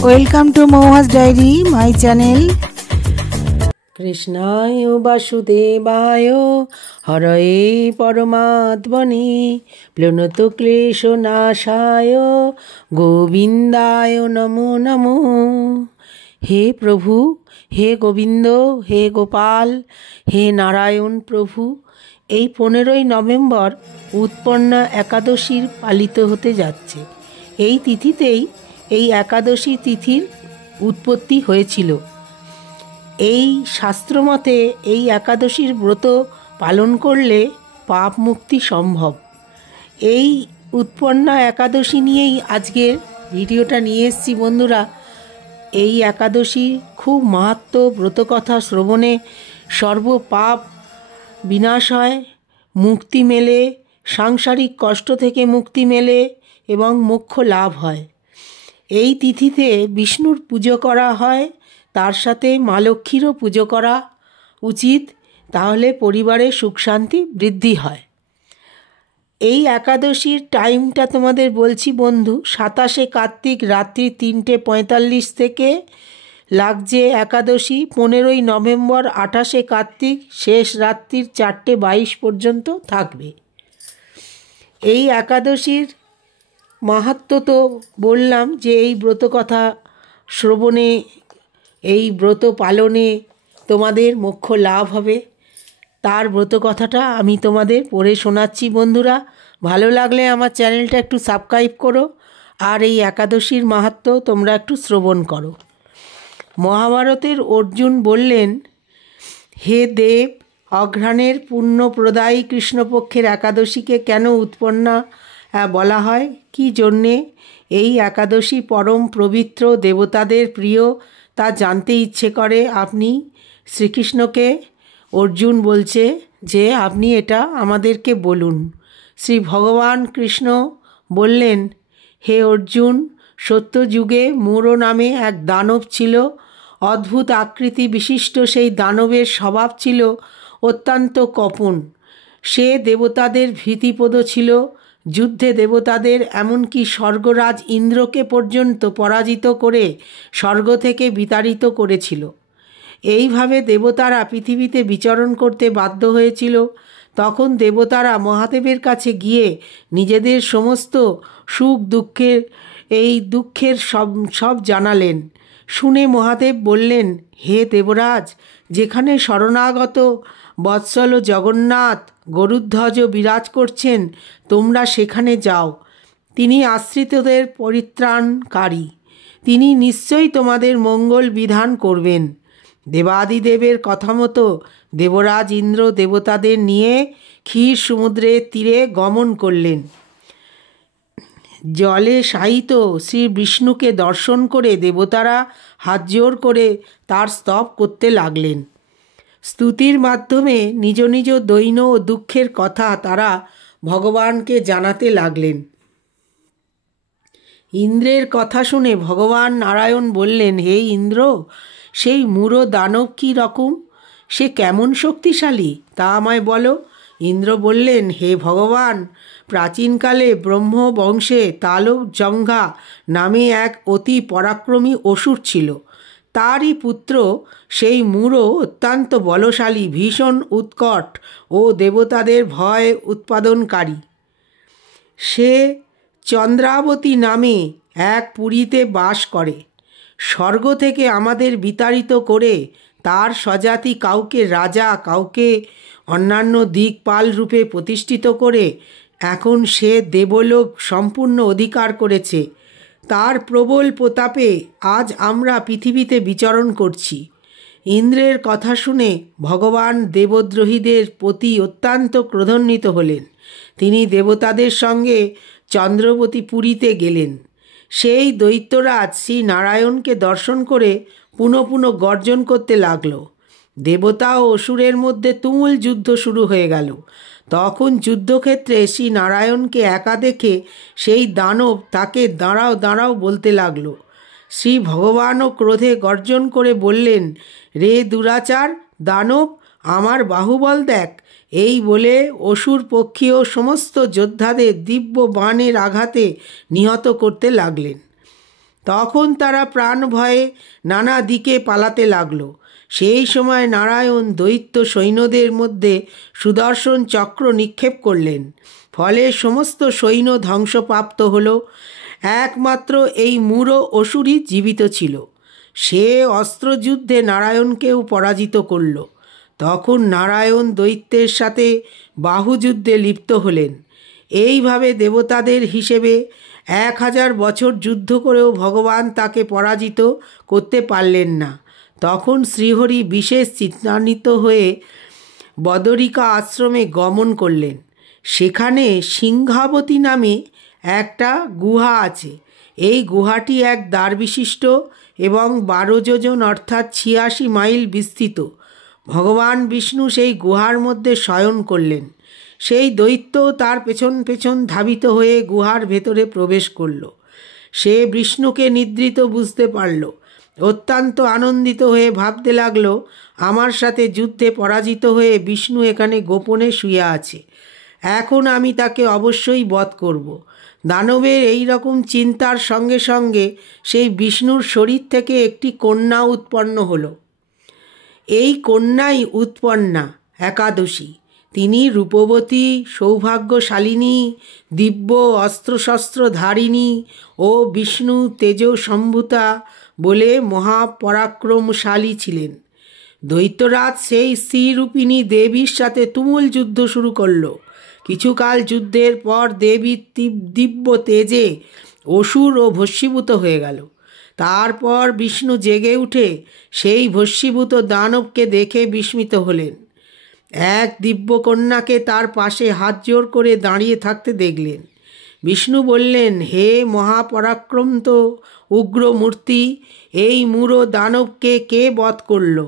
Welcome to Moha's Diary, my channel. কৃষ্ণায় বাসুদেবায় হরয়ে পরমাত্মনে প্লুনত ক্লেশনাশায় গোবিন্দায় নমো নমো। হে প্রভু, হে গোবিন্দ, হে গোপাল, হে নারায়ণ প্রভু, এই 15ই নভেম্বর উৎপন্না একাদশীর পালিত হতে যাচ্ছে। এই তিথিতেই এই একাদশী তিথির উৎপত্তি হয়েছিল। এই শাস্ত্রমতে এই একাদশীর ব্রত পালন করলে পাপ মুক্তি সম্ভব। এই উৎপন্না একাদশী নিয়েই আজকের ভিডিওটা নিয়ে এসেছি বন্ধুরা। এই একাদশী খুব মাহাত্ম্য, ব্রতকথা শ্রবণে সর্বপাপ বিনাশ হয়, মুক্তি মেলে, সাংসারিক কষ্ট থেকে মুক্তি মেলে এবং মোক্ষ লাভ হয়। এই তিথিতে বিষ্ণুর পুজো করা হয়, তার সাথে মা লক্ষ্মীরও পুজো করা উচিত, তাহলে পরিবারে সুখ শান্তি বৃদ্ধি হয়। এই একাদশীর টাইমটা তোমাদের বলছি বন্ধু। 27শে কার্তিক রাত্রি 3:45 থেকে লাগছে একাদশী। 15ই নভেম্বর 28শে কার্তিক শেষ রাত্রির 4:22 পর্যন্ত থাকবে। এই একাদশীর মাহাত্ম্য তো বললাম যে এই ব্রতকথা শ্রবণে, এই ব্রত পালনে তোমাদের মোক্ষ লাভ হবে। তার ব্রতকথাটা আমি তোমাদের পড়ে শোনাচ্ছি বন্ধুরা। ভালো লাগলে আমার চ্যানেলটা একটু সাবস্ক্রাইব করো, আর এই একাদশীর মাহাত্ম্য তোমরা একটু শ্রবণ করো। মহাভারতের অর্জুন বললেন, হে দেব, অঘ্রাণের পুণ্যপ্রদায়ী কৃষ্ণপক্ষের একাদশীকে কেন উৎপন্না বলা হয়, কি জন্যে এই একাদশী পরম পবিত্র, দেবতাদের প্রিয়, তা জানতে ইচ্ছে করে আপনি। শ্রীকৃষ্ণকে অর্জুন বলছে যে আপনি এটা আমাদেরকে বলুন। শ্রী ভগবান কৃষ্ণ বললেন, হে অর্জুন, সত্যযুগে মূঢ় নামে এক দানব ছিল। অদ্ভুত আকৃতি বিশিষ্ট সেই দানবের স্বভাব ছিল অত্যন্ত কপন। সে দেবতাদের ভীতিপ্রদ ছিল। যুদ্ধে দেবতাদের, এমনকি স্বর্গরাজ ইন্দ্রকে পর্যন্ত পরাজিত করে স্বর্গ থেকে বিতাড়িত করেছিল। এইভাবে দেবতারা পৃথিবীতে বিচরণ করতে বাধ্য হয়েছিল। তখন দেবতারা মহাদেবের কাছে গিয়ে নিজেদের সমস্ত সুখ দুঃখের সব জানালেন। শুনে মহাদেব বললেন, হে দেবরাজ, যেখানে শরণাগত বৎসল জগন্নাথ গরুধ্বজ বিরাজ করছেন, তোমরা সেখানে যাও। তিনি আশ্রিতদের পরিত্রাণকারী, তিনি নিশ্চয়ই তোমাদের মঙ্গল বিধান করবেন। দেবাদিদেবের কথা মতো দেবরাজ ইন্দ্র দেবতাদের নিয়ে ক্ষীর সমুদ্রের তীরে গমন করলেন। জলে শায়িত শ্রী বিষ্ণুকে দর্শন করে দেবতারা হাত জোড় করে তার স্তব করতে লাগলেন। স্তুতির মাধ্যমে নিজ নিজ দৈন্য ও দুঃখের কথা তারা ভগবানকে জানাতে লাগলেন। ইন্দ্রের কথা শুনে ভগবান নারায়ণ বললেন, হে ইন্দ্র, সেই মূঢ় দানব কী রকম, সে কেমন শক্তিশালী তা আমায় বলো। ইন্দ্র বললেন, হে ভগবান, প্রাচীনকালে ব্রহ্ম বংশে তালব জঙ্ঘা নামে এক অতি পরাক্রমী অসুর ছিল। তারই পুত্র সেই মূঢ় অত্যন্ত বলশালী, ভীষণ উৎকট ও দেবতাদের ভয় উৎপাদনকারী। সে চন্দ্রাবতী নামে এক পুরীতে বাস করে। স্বর্গ থেকে আমাদের বিতাড়িত করে তার স্বজাতি কাউকে রাজা, কাউকে অন্যান্য দিকপাল রূপে প্রতিষ্ঠিত করে এখন সে দেবলোক সম্পূর্ণ অধিকার করেছে। তার প্রবল প্রতাপে আজ আমরা পৃথিবীতে বিচরণ করছি। ইন্দ্রের কথা শুনে ভগবান দেবদ্রোহীদের প্রতি অত্যন্ত ক্রোধান্বিত হলেন। তিনি দেবতাদের সঙ্গে চন্দ্রবতী পুরীতে গেলেন। সেই দৈত্যরাজ শ্রী নারায়ণকে দর্শন করে পুনঃ পুনঃ গর্জন করতে লাগল। দেবতা ও অসুরের মধ্যে তুমুল যুদ্ধ শুরু হয়ে গেল। তখন যুদ্ধক্ষেত্রে শ্রী নারায়ণকে একা দেখে সেই দানব তাকে দাঁড়াও দাঁড়াও বলতে লাগল। শ্রী ভগবানও ক্রোধে গর্জন করে বললেন, রে দুরাচার দানব, আমার বাহুবল দেখ। এই বলে অসুর পক্ষীয় সমস্ত যোদ্ধাদের দিব্য বাণের আঘাতে নিহত করতে লাগলেন। তখন তারা প্রাণ ভয়ে নানা দিকে পালাতে লাগল। সেই সময় নারায়ণ দৈত্য সৈন্যদের মধ্যে সুদর্শন চক্র নিক্ষেপ করলেন। ফলে সমস্ত সৈন্য ধ্বংসপ্রাপ্ত হল। একমাত্র এই মূঢ় অসুরই জীবিত ছিল। সে অস্ত্রযুদ্ধে নারায়ণকেও পরাজিত করল। তখন নারায়ণ দৈত্যের সাথে বাহুযুদ্ধে লিপ্ত হলেন। এইভাবে দেবতাদের হিসেবে 1000 বছর যুদ্ধ করেও ভগবান তাকে পরাজিত করতে পারলেন না। তখন শ্রীহরি বিশেষ চিন্তান্বিত হয়ে বদরিকা আশ্রমে গমন করলেন। সেখানে সিংহাবতী নামে একটা গুহা আছে। এই গুহাটি এক দ্বার বিশিষ্ট এবং 12 যোজন অর্থাৎ 86 মাইল বিস্তৃত। ভগবান বিষ্ণু সেই গুহার মধ্যে শয়ন করলেন। সেই দৈত্য তার পেছন পেছন ধাবিত হয়ে গুহার ভেতরে প্রবেশ করল। সে বিষ্ণুকে নিদ্রিত বুঝতে পারল। অত্যন্ত আনন্দিত হয়ে ভাবতে লাগল, আমার সাথে যুদ্ধে পরাজিত হয়ে বিষ্ণু এখানে গোপনে শুয়ে আছে। এখন আমি তাকে অবশ্যই বধ করব। দানবের এই রকম চিন্তার সঙ্গে সঙ্গে সেই বিষ্ণুর শরীর থেকে একটি কন্যা উৎপন্ন হলো। এই কন্যাই উৎপন্না একাদশী। তিনি রূপবতী, সৌভাগ্যশালিনী, দিব্য অস্ত্রশস্ত্রধারিণী ও বিষ্ণু তেজ সম্ভূতা বলে মহাপরাক্রমশালী ছিলেন। দৈত্যরাজ সেই স্ত্রীরূপিণী দেবীর সাথে তুমুল যুদ্ধ শুরু করল। কিছুকাল যুদ্ধের পর দেবী দিব্য তেজে অসুর ও ভস্মীভূত হয়ে গেল। তারপর বিষ্ণু জেগে উঠে সেই ভস্মীভূত দানবকে দেখে বিস্মিত হলেন। এক দিব্য কন্যাকে তার পাশে হাত জোড় করে দাঁড়িয়ে থাকতে দেখলেন। বিষ্ণু বললেন, হে মহাপরাক্রন্ত উগ্রমূর্তি, এই মূঢ় দানবকে কে বধ করল?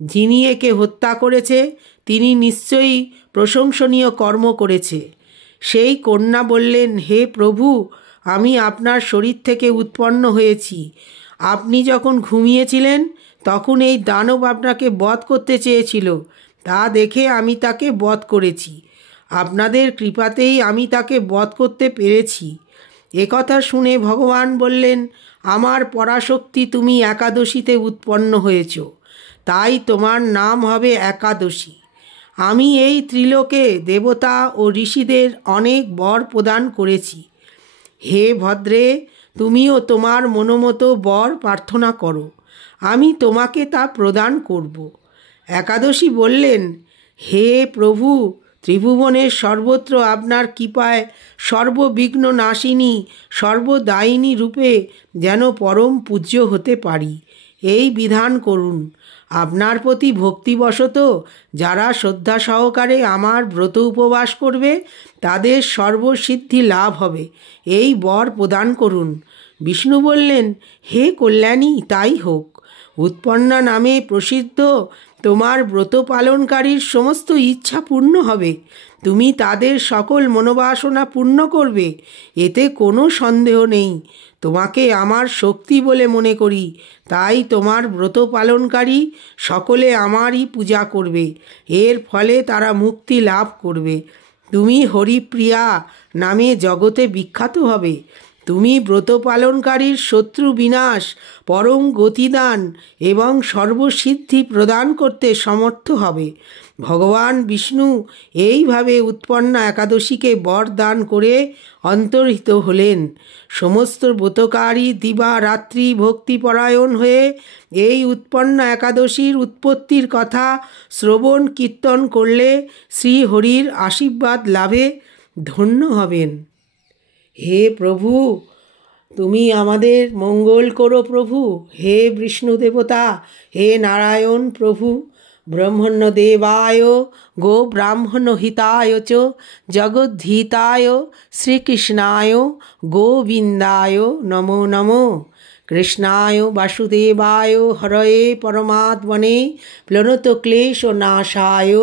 যিনি একে হত্যা করেছে তিনি নিশ্চয়ই প্রশংসনীয় কর্ম করেছে। সেই কন্যা বললেন, হে প্রভু, আমি আপনার শরীর থেকে উৎপন্ন হয়েছি। আপনি যখন ঘুমিয়েছিলেন তখন এই দানব আপনাকে বধ করতে চেয়েছিল। তা দেখে আমি তাকে বধ করেছি। আপনাদের কৃপাতেই আমি তাকে বধ করতে পেরেছি। একথা শুনে ভগবান বললেন, আমার পরাশক্তি, তুমি একাদশীতে উৎপন্ন হয়েছ, তাই তোমার নাম হবে একাদশী। আমি এই ত্রিলোকে দেবতা ও ঋষিদের অনেক বর প্রদান করেছি। হে ভদ্রে, তুমিও তোমার মনোমতো বর প্রার্থনা করো, আমি তোমাকে তা প্রদান করব। একাদশী বললেন, হে প্রভু, ত্রিভুবনের সর্বত্র আপনার কৃপায় সর্ববিঘ্ন নাশিনী সর্বদায়িনী রূপে যেন পরম পূজ্য হতে পারি, এই বিধান করুন। আপনার প্রতি ভক্তিবশত যারা শ্রদ্ধা সহকারে আমার ব্রত উপবাস করবে তাদের সর্বসিদ্ধি লাভ হবে, এই বর প্রদান করুন। বিষ্ণু বললেন, হে কল্যাণী, তাই হোক। উৎপন্না নামে প্রসিদ্ধ তোমার ব্রত পালনকারীর সমস্ত ইচ্ছা পূর্ণ হবে। তুমি তাদের সকল মনোবাসনা পূর্ণ করবে, এতে কোনো সন্দেহ নেই। তোমাকে আমার শক্তি বলে মনে করি, তাই তোমার ব্রত পালনকারী সকলে আমারই পূজা করবে। এর ফলে তারা মুক্তি লাভ করবে। তুমি হরিপ্রিয়া নামে জগতে বিখ্যাত হবে। তুমি ব্রত পালনকারীর শত্রু বিনাশ, পরম গতিদান এবং সর্বসিদ্ধি প্রদান করতে সমর্থ হবে। ভগবান বিষ্ণু এইভাবে উৎপন্না একাদশীকে বর দান করে অন্তর্হিত হলেন। সমস্ত ব্রতকারী দিবা রাত্রি ভক্তিপরায়ণ হয়ে এই উৎপন্না একাদশীর উৎপত্তির কথা শ্রবণ কীর্তন করলে শ্রীহরির আশীর্বাদ লাভে ধন্য হবেন। হে প্রভু, তুমি আমাদের মঙ্গল করো প্রভু। হে বিষ্ণু দেবতা, হে নারায়ণ প্রভু, ব্রহ্মণ্য দেবায় গো ব্রাহ্মণ হিতায় চ জগদ্ধিতায় শ্রীকৃষ্ণায় গোবিন্দায় নমো নমো। কৃষ্ণায় বাসুদেবায় হরয়ে পরমাত্মনে প্লুতক্লেশনাশায়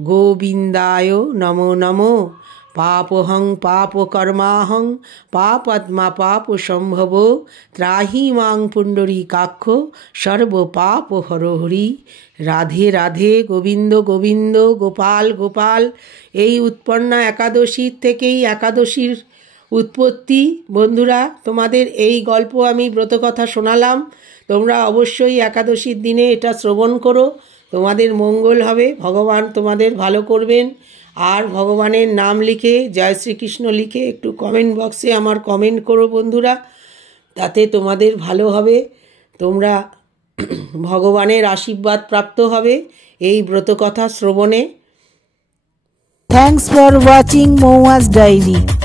গোবিন্দায় নমো নমো। পাপহং পাপকর্মাহং পাপাত্মা পাপ সম্ভব ত্রাহি মাং পুণ্ডরীকাক্ষ সর্বপাপ হরহরি। রাধে রাধে, গোবিন্দ গোবিন্দ, গোপাল গোপাল। এই উৎপন্না একাদশীর থেকেই একাদশীর উৎপত্তি। বন্ধুরা, তোমাদের এই গল্প আমি ব্রতকথা শোনালাম, তোমরা অবশ্যই একাদশীর দিনে এটা শ্রবণ করো, তোমাদের মঙ্গল হবে, ভগবান তোমাদের ভালো করবেন। আর ভগবানের নাম লিখে, জয় শ্রীকৃষ্ণ লিখে একটু কমেন্ট বক্সে আমার কমেন্ট করো বন্ধুরা, তাতে তোমাদের ভালো হবে, তোমরা ভগবানের আশীর্বাদ প্রাপ্ত হবে এই ব্রতকথা শ্রবণে। Thanks for watching Mou's diary.